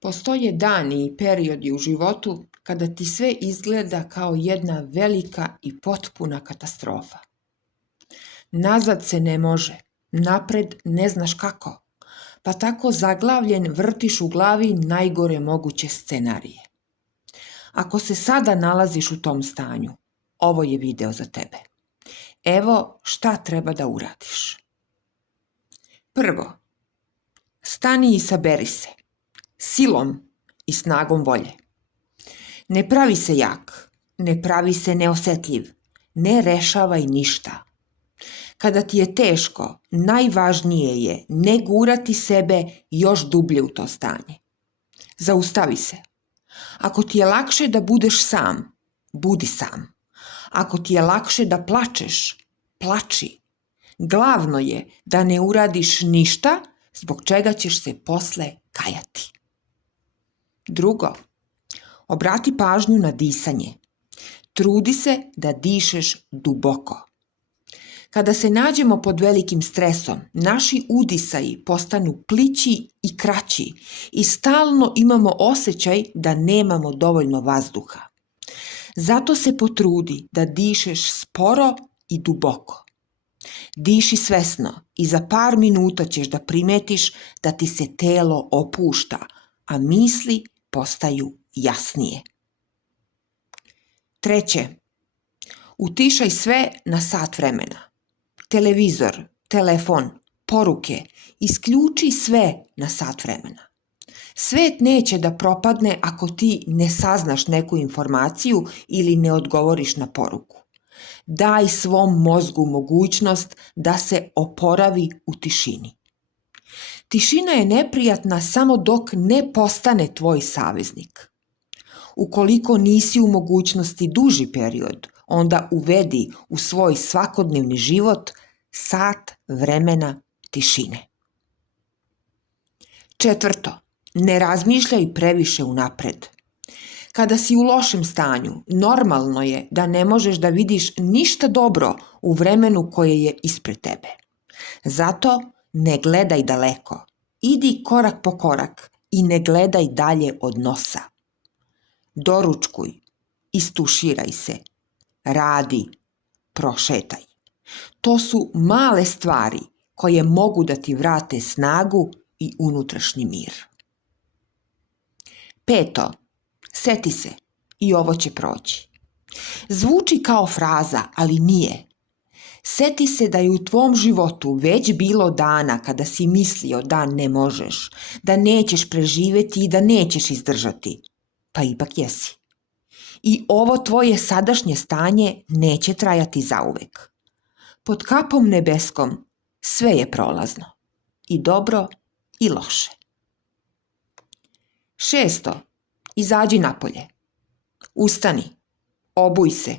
Postoje dani i periodi u životu kada ti sve izgleda kao jedna velika i potpuna katastrofa. Nazad se ne može, napred ne znaš kako, pa tako zaglavljen vrtiš u glavi najgore moguće scenarije. Ako se sada nalaziš u tom stanju, ovo je video za tebe. Evo šta treba da uradiš. Prvo, stani i saberi se, silom i snagom volje. Ne pravi se jak, ne pravi se neosetljiv, ne rešavaj ništa. Kada ti je teško, najvažnije je ne gurati sebe još dublje u to stanje. Zaustavi se. Ako ti je lakše da budeš sam, budi sam. Ako ti je lakše da plačeš, plači. Glavno je da ne uradiš ništa zbog čega ćeš se posle kajati. Drugo, obrati pažnju na disanje. Trudi se da dišeš duboko. Kada se nađemo pod velikim stresom, naši udisaji postanu plići i kraći i stalno imamo osjećaj da nemamo dovoljno vazduha. Zato se potrudi da dišeš sporo i duboko. Diši svesno i za par minuta ćeš da primetiš da ti se telo opušta, a misli postaju jasnije. Treće, utišaj sve na sat vremena. Televizor, telefon, poruke, isključi sve na sat vremena. Svet neće da propadne ako ti ne saznaš neku informaciju ili ne odgovoriš na poruku. Daj svom mozgu mogućnost da se oporavi u tišini. Tišina je neprijatna samo dok ne postane tvoj saveznik. Ukoliko nisi u mogućnosti duži period, onda uvedi u svoj svakodnevni život sat vremena tišine. Četvrto, ne razmišljaj previše unapred. Kada si u lošem stanju, normalno je da ne možeš da vidiš ništa dobro u vremenu koje je ispred tebe. Zato ne gledaj daleko. Idi korak po korak i ne gledaj dalje od nosa. Doručkuj, istuširaj se, radi, prošetaj. To su male stvari koje mogu da ti vrate snagu i unutrašnji mir. Peto, seti se, i ovo će proći. Zvuči kao fraza, ali nije. Seti se da je u tvom životu već bilo dana kada si mislio da ne možeš, da nećeš preživeti i da nećeš izdržati. Pa ipak jesi. I ovo tvoje sadašnje stanje neće trajati zauvek. Pod kapom nebeskom sve je prolazno. I dobro i loše. Šesto, izađi napolje. Ustani, obuj se,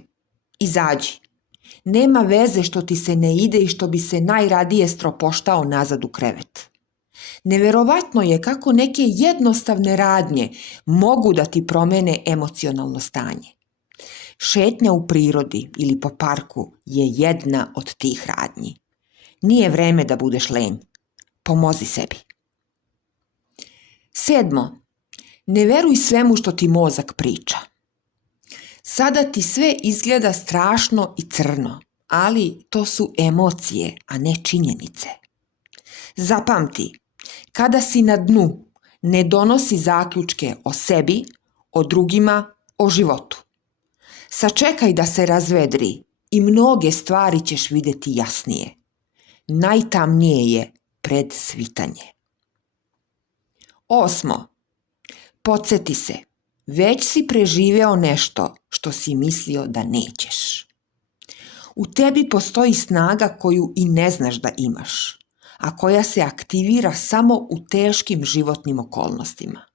izađi. Nema veze što ti se ne ide i što bi se najradije stropoštao nazad u krevet. Neverovatno je kako neke jednostavne radnje mogu da ti promene emocionalno stanje. Šetnja u prirodi ili po parku je jedna od tih radnji. Nije vreme da budeš lenj. Pomozi sebi. Sedmo, ne veruj svemu što ti mozak priča. Sada ti sve izgleda strašno i crno, ali to su emocije, a ne činjenice. Zapamti, kada si na dnu, ne donosi zaključke o sebi, o drugima, o životu. Sačekaj da se razvedri i mnoge stvari ćeš vidjeti jasnije. Najtamnije je pred svitanje. Osmo, podsjeti se, već si preživeo nešto što si mislio da nećeš. U tebi postoji snaga koju i ne znaš da imaš, a koja se aktivira samo u teškim životnim okolnostima.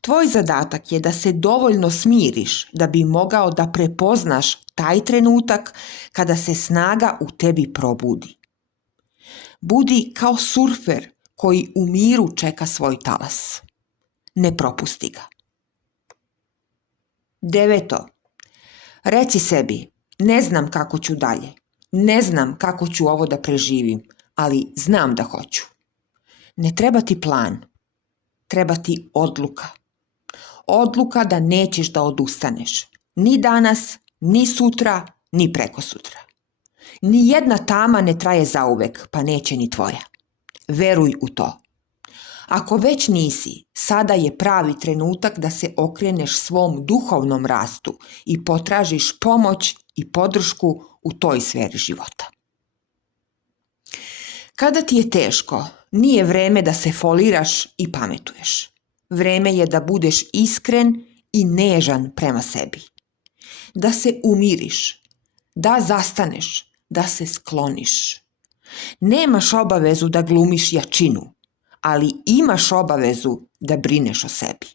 Tvoj zadatak je da se dovoljno smiriš da bi mogao da prepoznaš taj trenutak kada se snaga u tebi probudi. Budi kao surfer koji u miru čeka svoj talas. Ne propusti ga. Deveto, reci sebi, ne znam kako ću dalje, ne znam kako ću ovo da preživim, ali znam da hoću. Ne treba ti plan. treba ti odluka. Odluka da nećeš da odustaneš. Ni danas, ni sutra, ni prekosutra. Ni jedna tama ne traje zauvek, pa neće ni tvoja. Veruj u to. Ako već nisi, sada je pravi trenutak da se okreneš svom duhovnom rastu i potražiš pomoć i podršku u toj sferi života. Kada ti je teško, nije vreme da se foliraš i pametuješ. Vreme je da budeš iskren i nežan prema sebi. Da se umiriš, da zastaneš, da se skloniš. Nemaš obavezu da glumiš jačinu, ali imaš obavezu da brineš o sebi.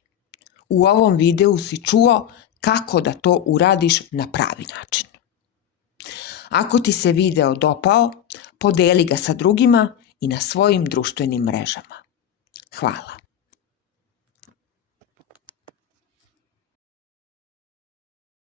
U ovom videu si čuo kako da to uradiš na pravi način. Ako ti se video dopao, podeli ga sa drugima i na svojim društvenim mrežama. Hvala.